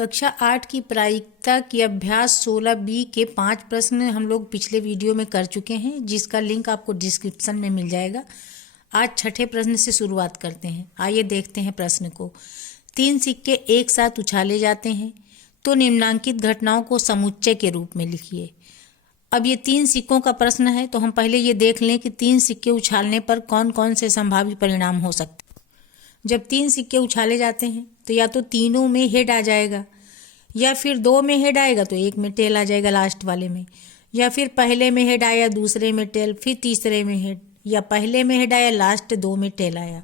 कक्षा 8 की प्रायिकता की अभ्यास 16B के 5 प्रश्न हम लोग पिछले वीडियो में कर चुके हैं, जिसका लिंक आपको डिस्क्रिप्शन में मिल जाएगा। आज छठे प्रश्न से शुरुआत करते हैं। आइए देखते हैं प्रश्न को। 3 सिक्के एक साथ उछाले जाते हैं तो निम्नांकित घटनाओं को समुच्चय के रूप में लिखिए। अब ये 3 सिक्कों का प्रश्न है, तो हम पहले ये देख लें कि 3 सिक्के उछालने पर कौन कौन से संभावित परिणाम हो सकते हैं। जब 3 सिक्के उछाले जाते हैं तो या तो तीनों में हेड आ जाएगा, या फिर 2 में हेड आएगा तो 1 में टेल आ जाएगा लास्ट वाले में, या फिर पहले में हेड आया दूसरे में टेल फिर तीसरे में हेड, या पहले में हेड आया लास्ट 2 में टेल आया,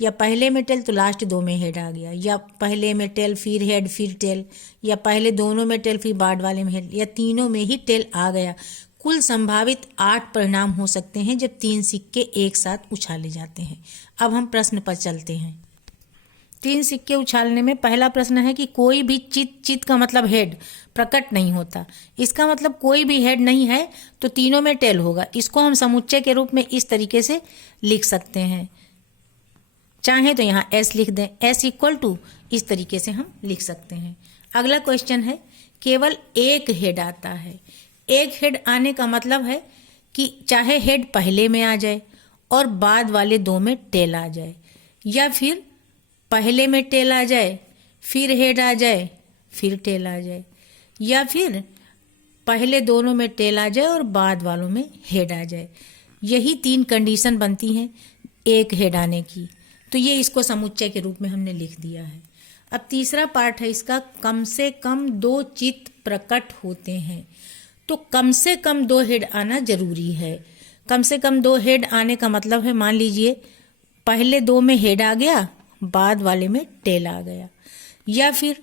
या पहले में टेल तो लास्ट 2 में हेड आ गया, या पहले में टेल फिर हेड फिर टेल, या पहले दोनों में टेल फिर बाद वाले में हेड, या तीनों में ही टेल आ गया। कुल संभावित 8 परिणाम हो सकते हैं जब 3 सिक्के एक साथ उछाले जाते हैं। अब हम प्रश्न पर चलते हैं। 3 सिक्के उछालने में पहला प्रश्न है कि कोई भी चित का मतलब हेड प्रकट नहीं होता। इसका मतलब कोई भी हेड नहीं है तो तीनों में टेल होगा। इसको हम समुच्चय के रूप में इस तरीके से लिख सकते हैं। चाहे तो यहाँ S लिख दें, S इक्वल टू इस तरीके से हम लिख सकते हैं। अगला क्वेश्चन है, केवल एक हेड आता है। एक हेड आने का मतलब है कि चाहे हेड पहले में आ जाए और बाद वाले 2 में टेल आ जाए, या फिर पहले में टेल आ जाए फिर हेड आ जाए फिर टेल आ जाए, या फिर पहले दोनों में टेल आ जाए और बाद वालों में हेड आ जाए। यही 3 कंडीशन बनती हैं एक हेड आने की। तो ये इसको समुच्चय के रूप में हमने लिख दिया है। अब तीसरा पार्ट है इसका, कम से कम 2 चित्त प्रकट होते हैं। तो कम से कम 2 हेड आना जरूरी है। कम से कम 2 हेड आने का मतलब है, मान लीजिए पहले 2 में हेड आ गया बाद वाले में टेल आ गया, या फिर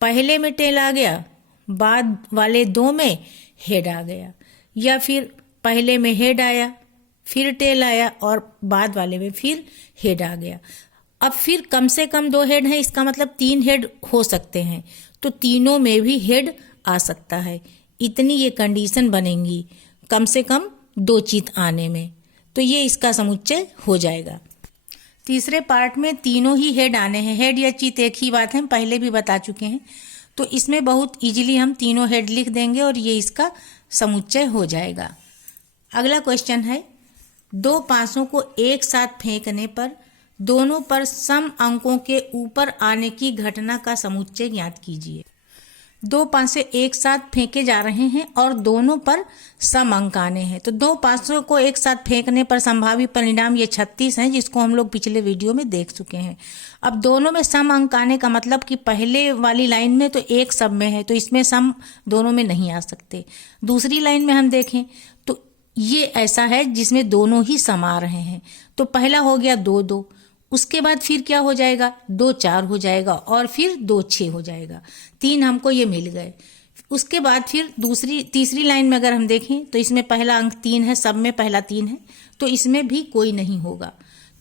पहले में टेल आ गया बाद वाले 2 में हेड आ गया, या फिर पहले में हेड आया फिर टेल आया और बाद वाले में फिर हेड आ गया। अब फिर कम से कम 2 हेड है, इसका मतलब 3 हेड हो सकते हैं, तो तीनों में भी हेड आ सकता है। इतनी ये कंडीशन बनेंगी कम से कम 2 चित्त आने में, तो ये इसका समुच्चय हो जाएगा। तीसरे पार्ट में तीनों ही हेड आने हैं। हेड या चित्त एक ही बात है, हम पहले भी बता चुके हैं। तो इसमें बहुत इजीली हम तीनों हेड लिख देंगे और ये इसका समुच्चय हो जाएगा। अगला क्वेश्चन है, 2 पासों को एक साथ फेंकने पर दोनों पर सम अंकों के ऊपर आने की घटना का समुच्चय ज्ञात कीजिए। 2 पासे एक साथ फेंके जा रहे हैं और दोनों पर सम अंक आने हैं। तो 2 पासों को एक साथ फेंकने पर संभावित परिणाम ये 36 हैं, जिसको हम लोग पिछले वीडियो में देख चुके हैं। अब दोनों में सम अंक आने का मतलब कि पहले वाली लाइन में तो एक सब में है, तो इसमें सम दोनों में नहीं आ सकते। दूसरी लाइन में हम देखें तो ये ऐसा है जिसमें दोनों ही सम आ रहे हैं। तो पहला हो गया 2-2, उसके बाद फिर क्या हो जाएगा 2-4 हो जाएगा, और फिर 2-6 हो जाएगा। 3 हमको ये मिल गए। उसके बाद फिर तीसरी लाइन में अगर हम देखें तो इसमें पहला अंक 3 है, सब में पहला 3 है, तो इसमें भी कोई नहीं होगा।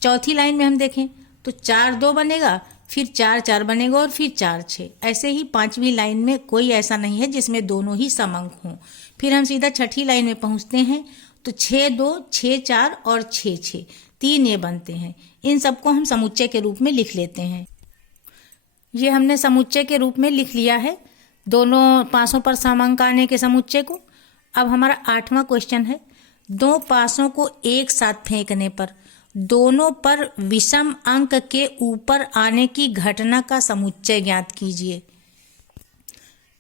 चौथी लाइन में हम देखें तो 4-2 बनेगा, फिर 4-4 बनेगा और फिर 4-6। ऐसे ही 5वीं लाइन में कोई ऐसा नहीं है जिसमें दोनों ही सम अंक हों। फिर हम सीधा 6ठी लाइन में पहुंचते हैं तो 6-2, 6-4 और 6-6 3 ये बनते हैं। इन सबको हम समुच्चय के रूप में लिख लेते हैं। ये हमने समुच्चय के रूप में लिख लिया है, दोनों पासों पर सम अंक आने के समुच्चय को। अब हमारा 8वां क्वेश्चन है, 2 पासों को एक साथ फेंकने पर दोनों पर विषम अंक के ऊपर आने की घटना का समुच्चय ज्ञात कीजिए।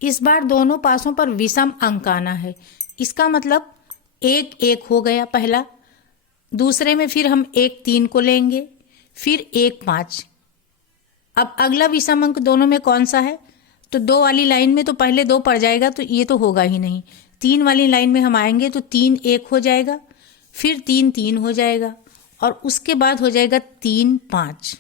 इस बार दोनों पासों पर विषम अंक आना है। इसका मतलब 1-1 हो गया पहला, दूसरे में फिर हम 1-3 को लेंगे, फिर 1-5। अब अगला विषम अंक दोनों में कौन सा है, तो 2 वाली लाइन में तो पहले 2 पड़ जाएगा, तो ये तो होगा ही नहीं। 3 वाली लाइन में हम आएंगे तो 3-1 हो जाएगा, फिर 3-3 हो जाएगा, और उसके बाद हो जाएगा 3-5।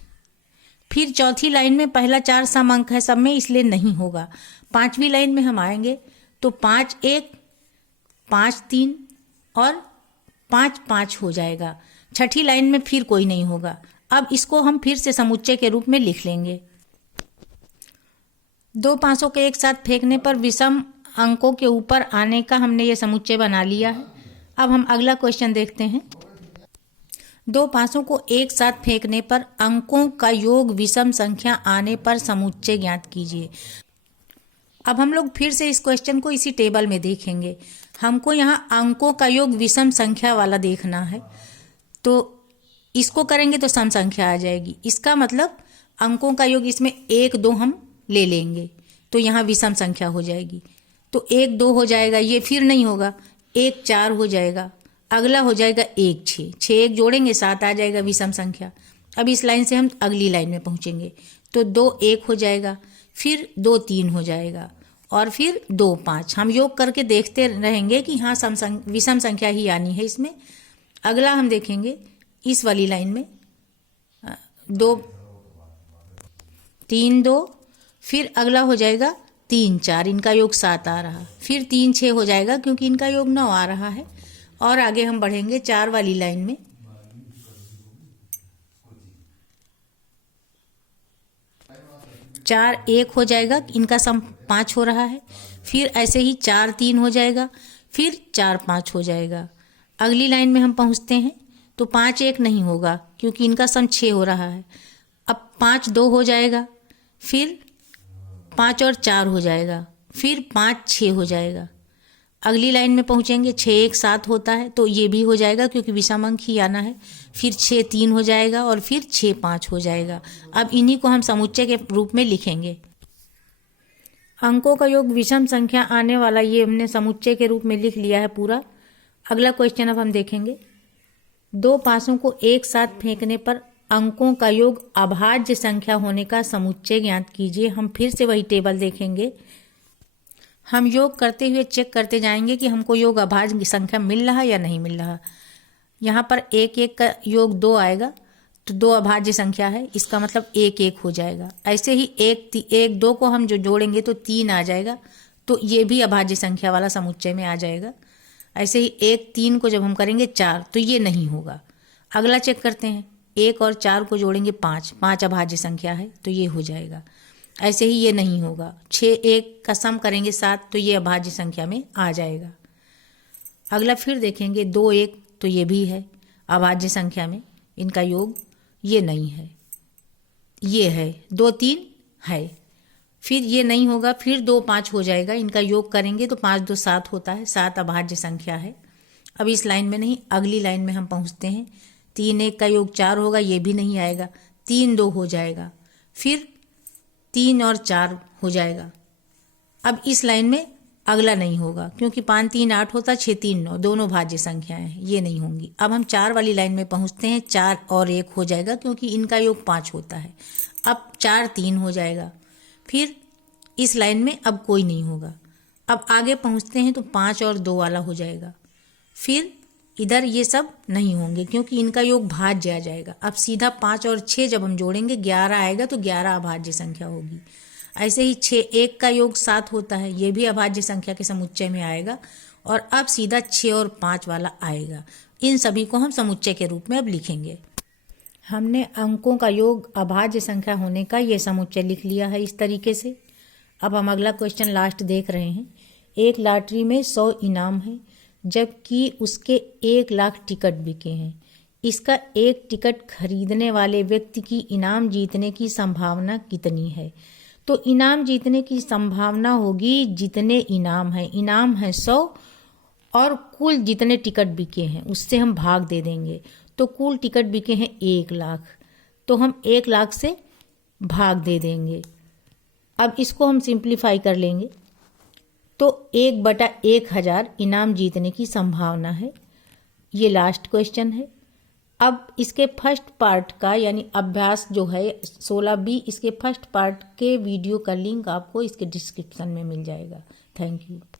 फिर चौथी लाइन में पहला 4 सम अंक है सब में, इसलिए नहीं होगा। 5वीं लाइन में हम आएंगे तो 5-1, 5-3 और 5-5 हो जाएगा। 6ठी लाइन में फिर कोई नहीं होगा। अब इसको हम फिर से समुच्चय के रूप में लिख लेंगे। 2 पासों के एक साथ फेंकने पर विषम अंकों के ऊपर आने का हमने ये समुच्चय बना लिया है। अब हम अगला क्वेश्चन देखते हैं। दो पासों को एक साथ फेंकने पर अंकों का योग विषम संख्या आने पर समुच्चय ज्ञात कीजिए। अब हम लोग फिर से इस क्वेश्चन को इसी टेबल में देखेंगे। हमको यहाँ अंकों का योग विषम संख्या वाला देखना है, तो इसको करेंगे तो सम संख्या आ जाएगी। इसका मतलब अंकों का योग इसमें 1 2 हम ले लेंगे तो यहाँ विषम संख्या हो जाएगी। तो 1 2 हो जाएगा, ये फिर नहीं होगा, 1 4 हो जाएगा, अगला हो जाएगा 1 6, 6 1 जोड़ेंगे 7 आ जाएगा विषम संख्या। अब इस लाइन से हम अगली लाइन में पहुंचेंगे तो 2 1 हो जाएगा, फिर 2 3 हो जाएगा और फिर 2 5। हम योग करके देखते रहेंगे कि हाँ विषम संख्या ही आनी है इसमें। अगला हम देखेंगे इस वाली लाइन में 2 3 2, फिर अगला हो जाएगा 3 4, इनका योग 7 आ रहा, फिर 3 6 हो जाएगा क्योंकि इनका योग 9 आ रहा है। और आगे हम बढ़ेंगे 4 वाली लाइन में 4 1 हो जाएगा, इनका सम 5 हो रहा है। फिर ऐसे ही 4 3 हो जाएगा, फिर 4 5 हो जाएगा। अगली लाइन में हम पहुंचते हैं तो 5 1 नहीं होगा क्योंकि इनका सम 6 हो रहा है। अब 5 2 हो जाएगा, फिर 5 और 4 हो जाएगा, फिर 5 6 हो जाएगा। अगली लाइन में पहुंचेंगे 6 1 7 होता है तो ये भी हो जाएगा क्योंकि विषम अंक ही आना है। फिर 6 3 हो जाएगा और फिर 6 5 हो जाएगा। अब इन्हीं को हम समुच्चय के रूप में लिखेंगे। अंकों का योग विषम संख्या आने वाला ये हमने समुच्चय के रूप में लिख लिया है पूरा। अगला क्वेश्चन अब हम देखेंगे। दो पासों को एक साथ फेंकने पर अंकों का योग अभाज्य संख्या होने का समुच्चय ज्ञात कीजिए। हम फिर से वही टेबल देखेंगे। हम योग करते हुए चेक करते जाएंगे कि हमको योग अभाज्य संख्या मिल रहा या नहीं मिल रहा। यहाँ पर 1 1 का योग 2 आएगा तो 2 अभाज्य संख्या है, इसका मतलब 1 1 हो जाएगा। ऐसे ही 1 2 को हम जो जोड़ेंगे तो 3 आ जाएगा, तो ये भी अभाज्य संख्या वाला समुच्चय में आ जाएगा। ऐसे ही 1 3 को जब हम करेंगे 4 तो ये नहीं होगा। अगला चेक करते हैं, 1 और 4 को जोड़ेंगे 5, 5 अभाज्य संख्या है तो ये हो जाएगा। ऐसे ही ये नहीं होगा। 6 1 का सम करेंगे 7 तो ये अभाज्य संख्या में आ जाएगा। अगला फिर देखेंगे 2 1 तो ये भी है अभाज्य संख्या में, इनका योग ये नहीं है, ये है। 2 3 है, फिर ये नहीं होगा, फिर 2 5 हो जाएगा। इनका योग करेंगे तो 5 2 7 होता है, 7 अभाज्य संख्या है। अब इस लाइन में नहीं, अगली लाइन में हम पहुंचते हैं। 3 1 का योग 4 होगा, ये भी नहीं आएगा। 3 2 हो जाएगा, फिर 3 और 4 हो जाएगा। अब इस लाइन में अगला नहीं होगा क्योंकि 5 3 8 होता, 6 3 9 दोनों भाज्य संख्याएं हैं, ये नहीं होंगी। अब हम 4 वाली लाइन में पहुंचते हैं। 4 और 1 हो जाएगा क्योंकि इनका योग 5 होता है। अब 4 3 हो जाएगा, फिर इस लाइन में अब कोई नहीं होगा। अब आगे पहुंचते हैं तो 5 और 2 वाला हो जाएगा, फिर इधर ये सब नहीं होंगे क्योंकि इनका योग भाज्य आ जाएगा। अब सीधा 5 और 6 जब हम जोड़ेंगे 11 आएगा तो 11 अभाज्य संख्या होगी। ऐसे ही 6 1 का योग 7 होता है, ये भी अभाज्य संख्या के समुच्चय में आएगा। और अब सीधा 6 और 5 वाला आएगा। इन सभी को हम समुच्चय के रूप में अब लिखेंगे। हमने अंकों का योग अभाज्य संख्या होने का ये समुच्चय लिख लिया है इस तरीके से। अब हम अगला क्वेश्चन लास्ट देख रहे हैं। एक लॉटरी में 100 इनाम है जबकि उसके 1 लाख टिकट बिके हैं। इसका एक टिकट खरीदने वाले व्यक्ति की इनाम जीतने की संभावना कितनी है? तो इनाम जीतने की संभावना होगी जितने इनाम है, इनाम है 100 और कुल जितने टिकट बिके हैं उससे हम भाग दे देंगे। तो कुल टिकट बिके हैं 1 लाख, तो हम 1 लाख से भाग दे देंगे। अब इसको हम सिंप्लीफाई कर लेंगे तो 1/1000 इनाम जीतने की संभावना है। ये लास्ट क्वेश्चन है। अब इसके फर्स्ट पार्ट का यानी अभ्यास जो है 16B, इसके फर्स्ट पार्ट के वीडियो का लिंक आपको इसके डिस्क्रिप्शन में मिल जाएगा। Thank you.